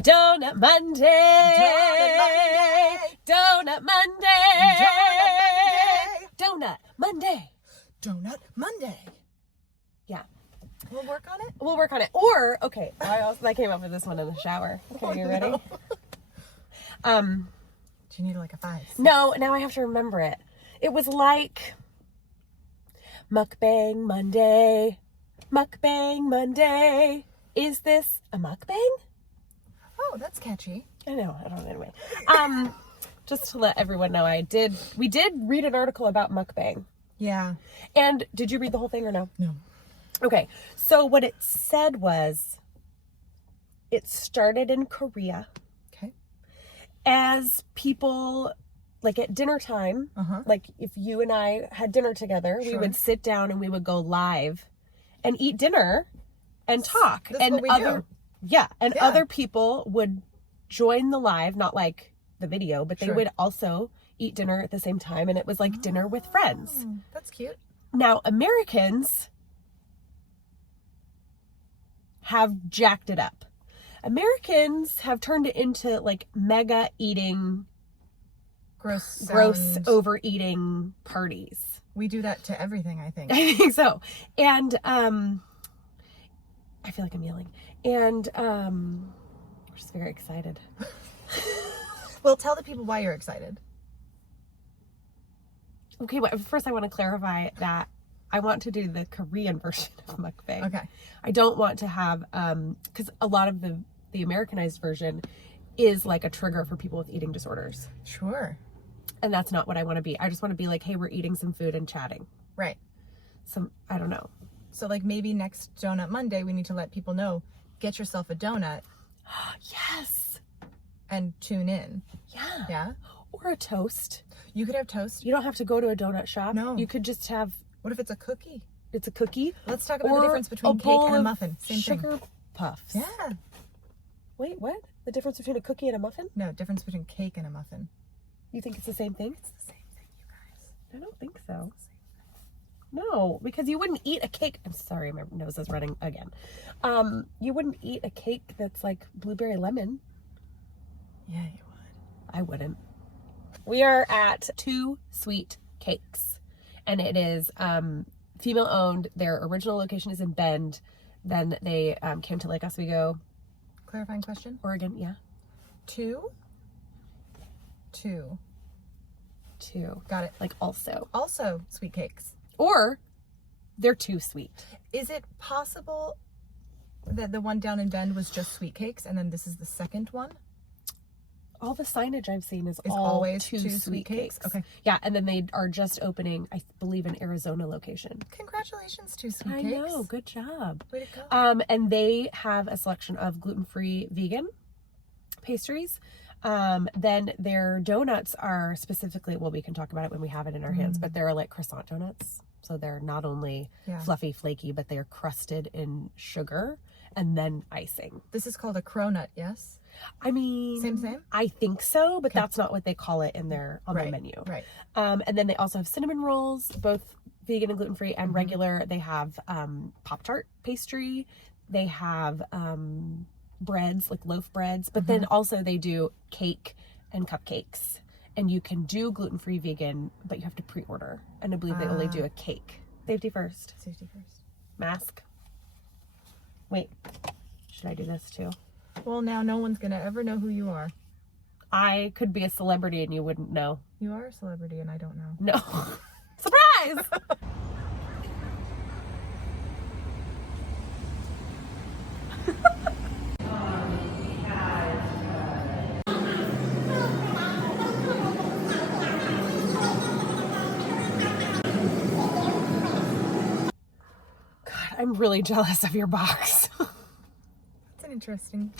Donut Monday. Donut Monday. Donut Monday. Donut Monday. Yeah. We'll work on it? We'll work on it. Or, okay, I came up with this one in the shower. Okay, you ready? No. Do you need like a 5? No, now I have to remember it. It was like Mukbang Monday. Mukbang Monday. Is this a mukbang? Oh, that's catchy. I know. I don't know. Anyway. Just to let everyone know, we did read an article about mukbang. Yeah. And did you read the whole thing or no? No. Okay. So what it said was it started in Korea. Okay. As people, like at dinner time, like if you and I had dinner together, we would sit down and we would go live and eat dinner and talk. That's and what we do. Yeah. And other people would join the live, not like the video, but they would also eat dinner at the same time. And it was like dinner with friends. That's cute. Now, Americans have jacked it up. Americans have turned it into like mega eating, gross overeating parties. We do that to everything, I think. I think so. And I feel like I'm yelling. And we're just very excited. Well, tell the people why you're excited. Okay, well, first I want to clarify that I want to do the Korean version of mukbang. Okay. I don't want to have, because a lot of the Americanized version is like a trigger for people with eating disorders. Sure. And that's not what I want to be. I just want to be like, hey, we're eating some food and chatting. Right. I don't know. So like maybe next Donut Monday, we need to let people know, get yourself a donut. Yes. And tune in. Yeah. Yeah. Or a toast. You could have toast. You don't have to go to a donut shop. No. You could just have. What if it's a cookie? It's a cookie. Let's talk about the difference between cake and a muffin. Same sugar thing. puffs. Yeah. Wait, what? The difference between a cookie and a muffin? No, difference between cake and a muffin. You think it's the same thing? It's the same thing, you guys. I don't think so. No, because you wouldn't eat a cake. I'm sorry, my nose is running again. You wouldn't eat a cake that's like blueberry lemon. Yeah, you would. I wouldn't. We are at Two Sweet Cakes, and it is female owned. Their original location is in Bend. Then they came to Lake Oswego. Clarifying question? Oregon, yeah. Two. Got it. Like also. Also sweet cakes. Or they're too sweet. Is it possible that the one down in Bend was just sweet cakes and then this is the second one? All the signage I've seen is always two sweet cakes. Okay. Yeah, and then they are just opening, I believe, an Arizona location. Congratulations, Two Sweet I Cakes. know, good job. Way to go. And they have a selection of gluten-free vegan pastries. Then their donuts are specifically, well, we can talk about it when we have it in our hands, but they're like croissant donuts. So they're not only fluffy, flaky, but they are crusted in sugar and then icing. This is called a croissant, yes? I mean, same. I think so, but that's not what they call it on their menu. Right. And then they also have cinnamon rolls, both vegan and gluten-free and regular. They have Pop-Tart pastry. They have breads, like loaf breads, but then also they do cake and cupcakes. And you can do gluten-free vegan, but you have to pre-order. And I believe they only do a cake. Safety first. Safety first. Mask. Wait, should I do this too? Well, now no one's gonna ever know who you are. I could be a celebrity and you wouldn't know. You are a celebrity and I don't know. No. Surprise! God, I'm really jealous of your box. That's an interesting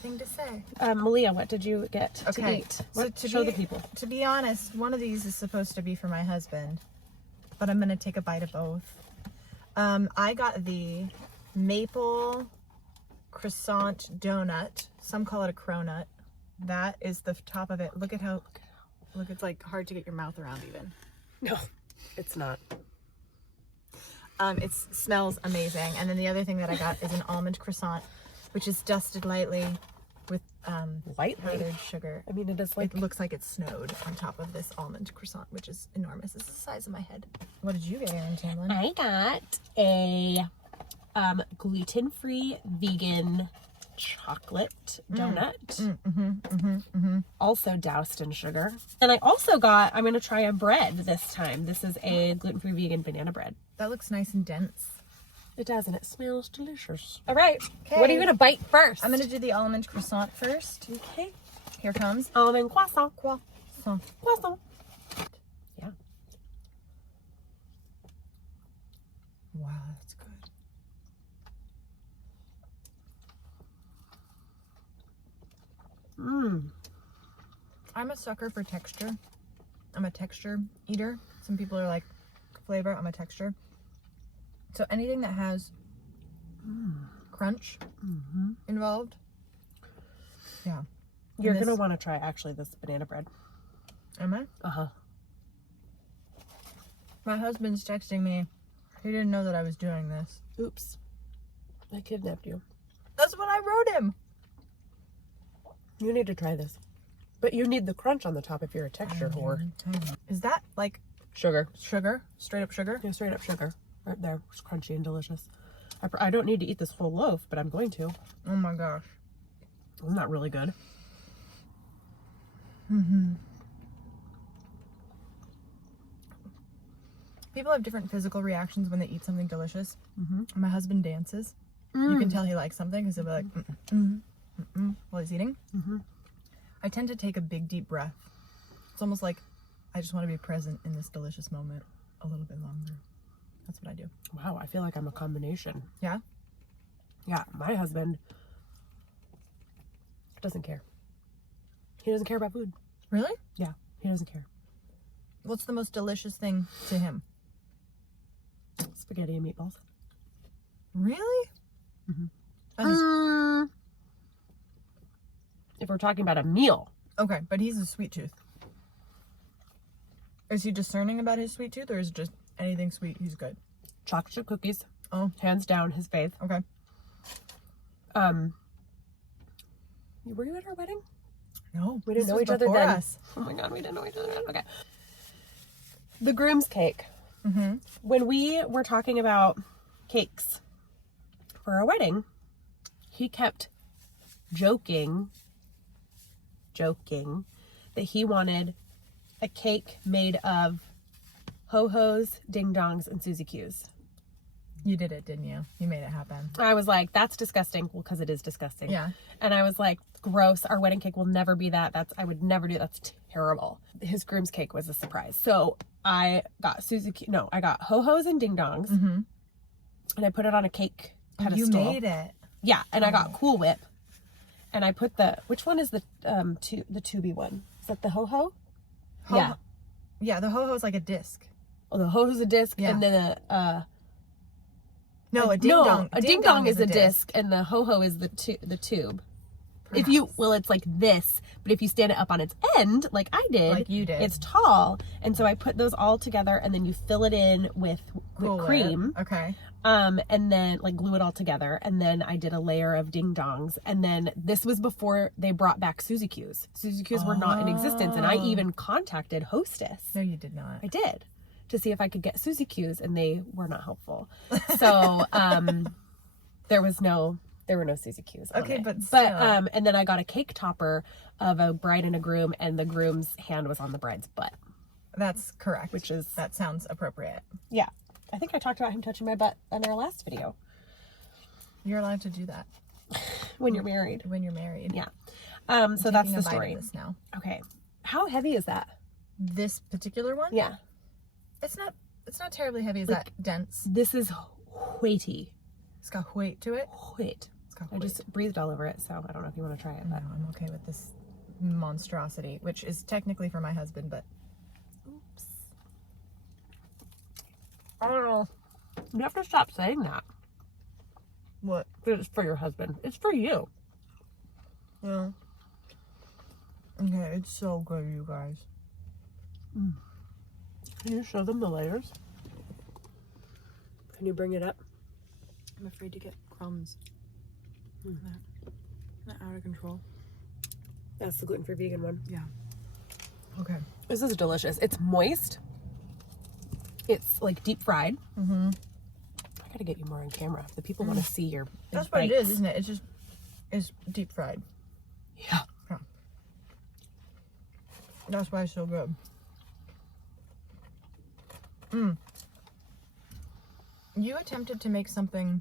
thing to say. Malia, what did you get to eat? Show the people. To be honest, one of these is supposed to be for my husband, but I'm gonna take a bite of both. I got the maple croissant donut. Some call it a cronut. That is the top of it. Look, it's like hard to get your mouth around even. No, it's not. It smells amazing. And then the other thing that I got is an almond croissant, which is dusted lightly with Lightly. powdered sugar. I mean, it is like It looks like it snowed on top of this almond croissant, which is enormous. It's the size of my head. What did you get, Erin Tamlin? I got a gluten-free vegan chocolate donut. Also doused in sugar. And I also got, I'm going to try a bread this time. This is a gluten-free vegan banana bread. That looks nice and dense. It does, and it smells delicious. All right. Okay. What are you going to bite first? I'm going to do the almond croissant first. Okay. Here comes Almond croissant. croissant. Croissant. Yeah. Wow, that's good. I'm a sucker for texture. I'm a texture eater. Some people are like flavor. I'm a texture. So anything that has crunch involved, yeah. You're going to want to try, actually, this banana bread. Am I? Uh-huh. My husband's texting me. He didn't know that I was doing this. Oops. I kidnapped you. That's what I wrote him. You need to try this. But you need the crunch on the top if you're a texture whore. Is that like Sugar. sugar? Straight up sugar? Yeah, straight up sugar. Right there. It's crunchy and delicious. I don't need to eat this whole loaf, but I'm going to. Oh my gosh. Isn't that really good? People have different physical reactions when they eat something delicious. My husband dances. You can tell he likes something because he'll be like, while he's eating. I tend to take a big, deep breath. It's almost like I just want to be present in this delicious moment a little bit longer. That's what I do. Wow, I feel like I'm a combination. Yeah? Yeah, my husband doesn't care. He doesn't care about food. Really? Yeah, he doesn't care. What's the most delicious thing to him? Spaghetti and meatballs. Really? If we're talking about a meal. Okay, but he's a sweet tooth. Is he discerning about his sweet tooth, or is it just anything sweet, he's good? Chocolate chip cookies. Oh. Hands down, his fave. Okay. Were you at our wedding? No, We didn't this know was each other before then. us. Oh my god, we didn't know each other then. Okay. The groom's cake. Mm-hmm. When we were talking about cakes for our wedding, he kept joking that he wanted a cake made of ho-hos, ding-dongs, and Suzy Q's. You did it, didn't you? You made it happen. I was like, that's disgusting. Well, because it is disgusting. Yeah. And I was like, gross. Our wedding cake will never be that. I would never do that. That's terrible. His groom's cake was a surprise. So I got I got ho-hos and ding-dongs. Mm-hmm. And I put it on a cake pedestal. You made it. Yeah. And I got Cool Whip. And I put which one is the tubey one? Is that the ho-ho? Yeah. Yeah, the ho-ho is like a disc. Oh, the ho-ho's a disc. Yeah. And then a ding-dong. a ding-dong is a disc. And the ho-ho is the tube. Perhaps. It's like this, but if you stand it up on its end, like I did, Like you did. it's tall. And so I put those all together, and then you fill it in with Cool cream. Whip. Okay. And then like glue it all together. And then I did a layer of ding-dongs. And then this was before they brought back Suzy Q's. Suzy Q's were not in existence. And I even contacted Hostess. No, you did not. I did, to see if I could get Suzy Q's, and they were not helpful. So there were no Suzy Q's. Okay, but and then I got a cake topper of a bride and a groom, and the groom's hand was on the bride's butt. That's correct. That sounds appropriate. Yeah. I think I talked about him touching my butt in our last video. You're allowed to do that when you're married. When you're married. Yeah. So that's the story. This now. Okay. How heavy is that? This particular one? Yeah. It's not terribly heavy. Is that dense? This is weighty. It's got weight to it. Weight. I just breathed all over it, so I don't know if you want to try it. No, But I'm okay with this monstrosity, which is technically for my husband, but oops. I don't know. You have to stop saying that. what? It's for your husband. It's for you. Well, okay, it's so good, you guys. Can you show them the layers? Can you bring it up? I'm afraid to get crumbs. Not out of control. That's the gluten-free vegan one. Yeah. Okay. This is delicious. It's moist. It's like deep fried. Mm-hmm. I gotta get you more on camera. The people want to see your That's what it is, isn't it? It's deep fried. Yeah. Yeah. That's why it's so good. You attempted to make something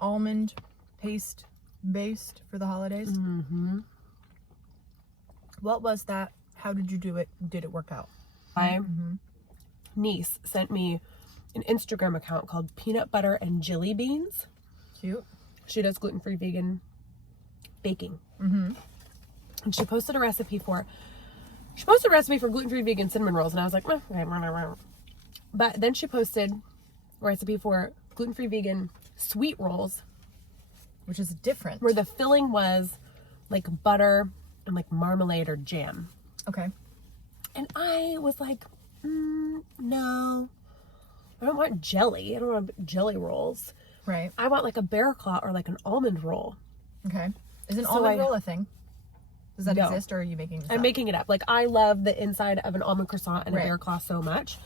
almond paste based for the holidays. Mm-hmm. What was that? How did you do it? Did it work out? My niece sent me an Instagram account called Peanut Butter and Jelly Beans. Cute. She does gluten-free vegan baking. Mm-hmm. And she posted a recipe for gluten-free vegan cinnamon rolls. And I was like, eh. But then she posted a recipe for gluten-free vegan sweet rolls, Which is different. where the filling was like butter and like marmalade or jam. Okay. And I was like, no, I don't want jelly. I don't want jelly rolls. Right. I want like a bear claw or like an almond roll. Okay. Is an So almond roll a thing? Does that No. exist, or are you making this I'm up? making it up. Like, I love the inside of an almond croissant and Right. a bear claw so much.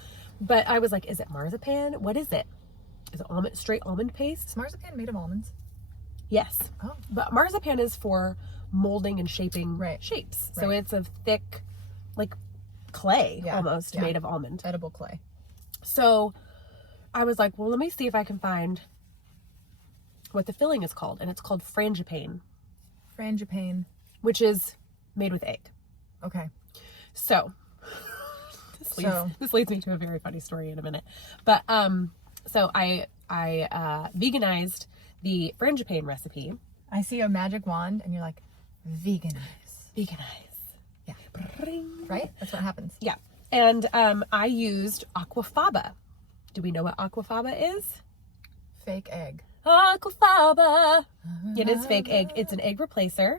But I was like, is it marzipan? What is it? Is it straight almond paste? Is marzipan made of almonds? Yes. Oh. But marzipan is for molding and shaping Right. shapes. So Right. it's a thick, like clay Yeah. almost, Yeah. made of almond. Edible clay. So I was like, well, let me see if I can find what the filling is called. And it's called frangipane, Frangipane. which is made with egg. Okay. So this leads me to a very funny story in a minute. But so I veganized the frangipane recipe. I see a magic wand, and you're like, veganize. Yeah. Right? That's what happens. Yeah. And I used aquafaba. Do we know what aquafaba is? Fake egg. Aquafaba. It is fake egg. It's an egg replacer.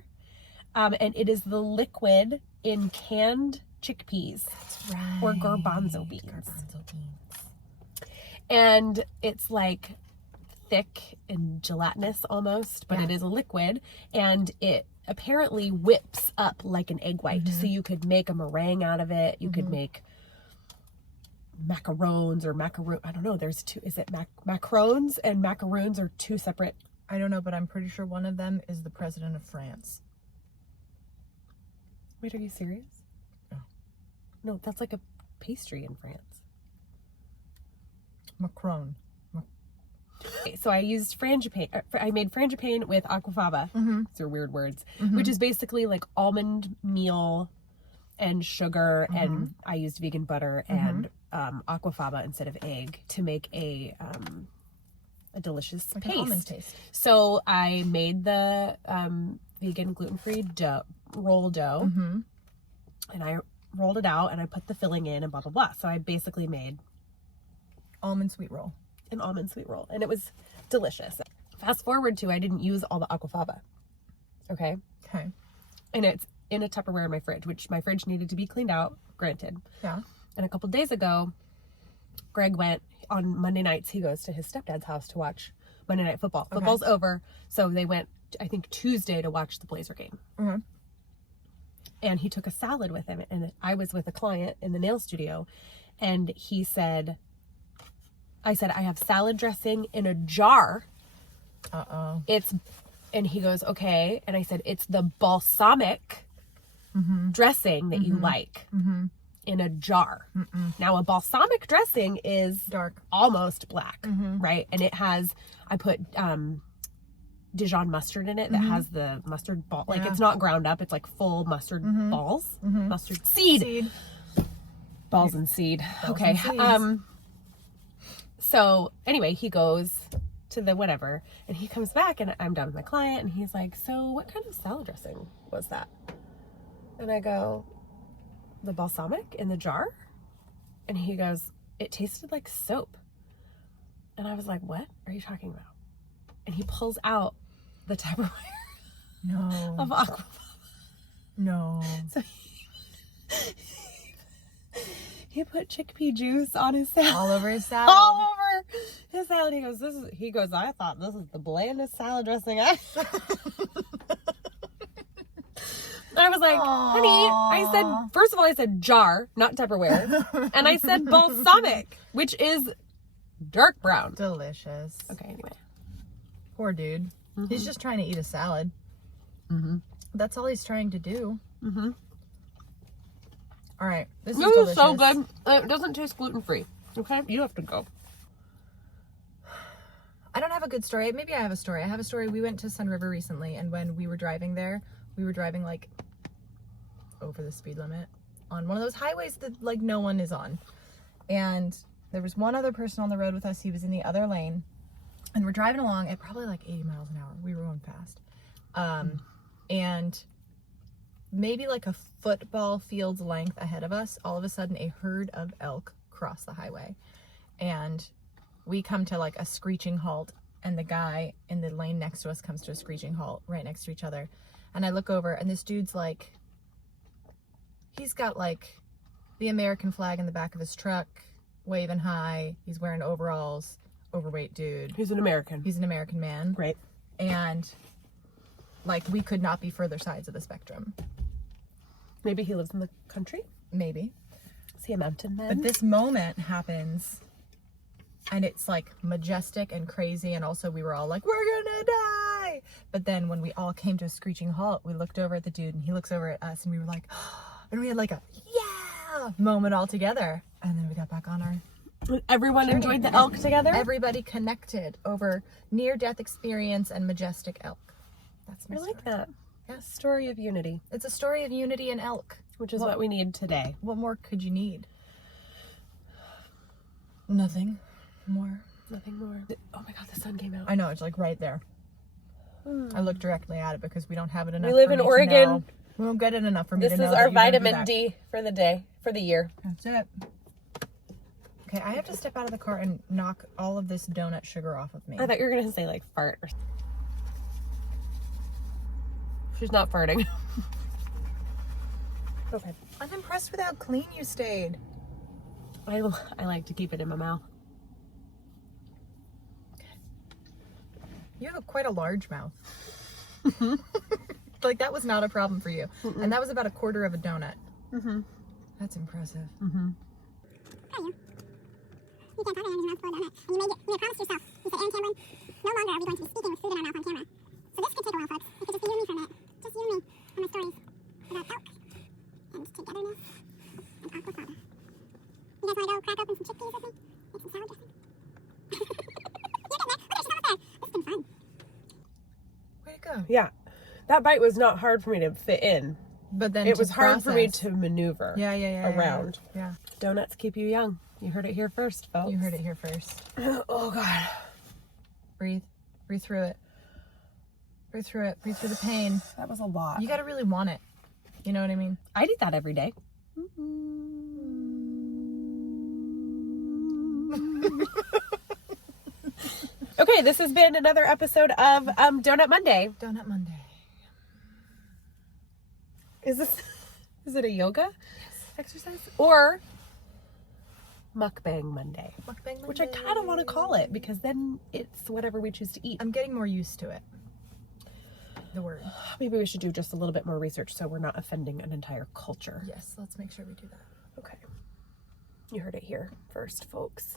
And it is the liquid in canned chickpeas. That's right. Or garbanzo beans. Garbanzo beans. And it's like thick and gelatinous almost, but Yeah. it is a liquid, and it apparently whips up like an egg white. So you could make a meringue out of it. You could make macarons or macaroon. I don't know. There's two. Is it macarons and macaroons are two separate? I don't know, but I'm pretty sure one of them is the president of France. Wait, are you serious? Oh. No, that's like a pastry in France. Macron. Okay, so I used frangipane. I made frangipane with aquafaba. These are weird words, which is basically like almond meal and sugar, and I used vegan butter and aquafaba instead of egg to make a delicious Like paste. an almond paste. So I made the vegan gluten-free roll dough, and I rolled it out, and I put the filling in, and blah blah blah. So I basically made Almond sweet roll. an almond sweet roll, and it was delicious. Fast forward to, I didn't use all the aquafaba. Okay. Okay. And it's in a Tupperware in my fridge, which my fridge needed to be cleaned out, granted. Yeah. And a couple days ago, Greg went on Monday nights. He goes to his stepdad's house to watch Monday Night Football. Okay. Football's over. So they went, I think, Tuesday to watch the Blazer game. Mm-hmm. And he took a salad with him. And I was with a client in the nail studio. And he said, I said, I have salad dressing in a jar. Uh-oh. And he goes, okay. And I said, it's the balsamic dressing that you like in a jar. Now, a balsamic dressing is Dark. almost black, right? And it has, I put Dijon mustard in it that has the mustard ball. Like, Yeah. it's not ground up. It's like full mustard balls. Mustard seed. Balls and seed. Okay. and seeds. So anyway, he goes to the whatever, and he comes back, and I'm done with my client, and he's like, so what kind of salad dressing was that? And I go, the balsamic in the jar? And he goes, it tasted like soap. And I was like, what are you talking about? And he pulls out the Tupperware No. of aquafaba. No. So he put chickpea juice on his salad. All over his salad. All over his salad. He goes, I thought this is the blandest salad dressing I I was like, honey, I said, first of all, I said jar, not Tupperware. And I said balsamic, which is dark brown. Delicious. Okay, anyway. Poor dude. He's just trying to eat a salad. That's all he's trying to do. All right. This is delicious. So good. It doesn't taste gluten-free. Okay? You have to go. I don't have a good story. Maybe I have a story. I have a story. We went to Sun River recently, and when we were driving there, we were driving like over the speed limit on one of those highways that like no one is on. And there was one other person on the road with us. He was in the other lane, and we're driving along at probably like 80 miles an hour. We were going fast. And maybe like a football field's length ahead of us, all of a sudden a herd of elk crossed the highway. And we come to like a screeching halt, and the guy in the lane next to us comes to a screeching halt right next to each other. And I look over, and this dude's like, he's got like the American flag in the back of his truck, waving high. He's wearing overalls, overweight dude. He's an American. He's an American man. Right. And like, we could not be further sides of the spectrum. Maybe he lives in the country. Maybe. Is he a mountain man? But this moment happens, and it's like majestic and crazy, and also we were all like, we're gonna die. But then when we all came to a screeching halt, we looked over at the dude, and he looks over at us, and we were like, and we had like a yeah moment all together. And then we got back on our Everyone journey. enjoyed the elk together? Everybody connected over near-death experience and majestic elk. That's my I story. like that. Yeah. Story of unity. It's a story of unity and elk. Which is what we need today. What more could you need? Nothing more. Nothing more. Oh my god, the sun came out. I know, it's like right there. I look directly at it because we don't have it enough. We live for in me to Oregon. know. We don't get it enough for me This to know. is that our you're gonna do vitamin that. D for the day, for the year. That's it. Okay, I have to step out of the car and knock all of this donut sugar off of me. I thought you were going to say like fart. She's not farting. Okay. I'm impressed with how clean you stayed. I like to keep it in my mouth. You have quite a large mouth. Like, that was not a problem for you. And that was about a quarter of a donut. That's impressive. You can't talk about your mouth full of donut. And you promised yourself. You said, Aaron Cameron, no longer are we going to be speaking with food in our mouth on camera. So this could take a while, folks. It could just be you and me for a minute. Just you and me and my stories about elk and togetherness and aquafaba. You guys want to go crack open some chickpeas with me? Make some salad dressing? You get there. Look, there's some up there. This has been fun. Way to go. Yeah. That bite was not hard for me to fit in. But then It was to hard for me process. to maneuver around. Yeah. Donuts keep you young. You heard it here first, folks. You heard it here first. Oh, God. Breathe. Breathe through it. Breathe through it. Breathe through the pain. That was a lot. You gotta really want it. You know what I mean? I'd eat that every day. Okay, this has been another episode of Donut Monday. Donut Monday. Is it a yoga exercise? Or Mukbang Monday? Mukbang Monday. Which I kind of want to call it, because then it's whatever we choose to eat. I'm getting more used to it. The word. Maybe we should do just a little bit more research so we're not offending an entire culture. Yes, let's make sure we do that. Okay. You heard it here first, folks.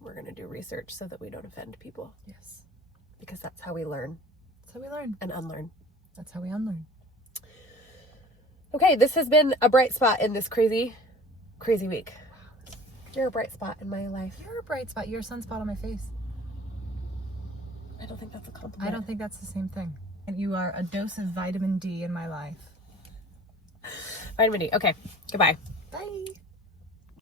We're going to do research so that we don't offend people. Yes. Because that's how we learn That's how we learn. and unlearn. That's how we unlearn. Okay, this has been a bright spot in this crazy, crazy week. You're a bright spot in my life. You're a bright spot. You're a sunspot on my face. I don't think that's a compliment. I don't think that's the same thing. And you are a dose of vitamin D in my life. Vitamin D. Okay, goodbye. Bye.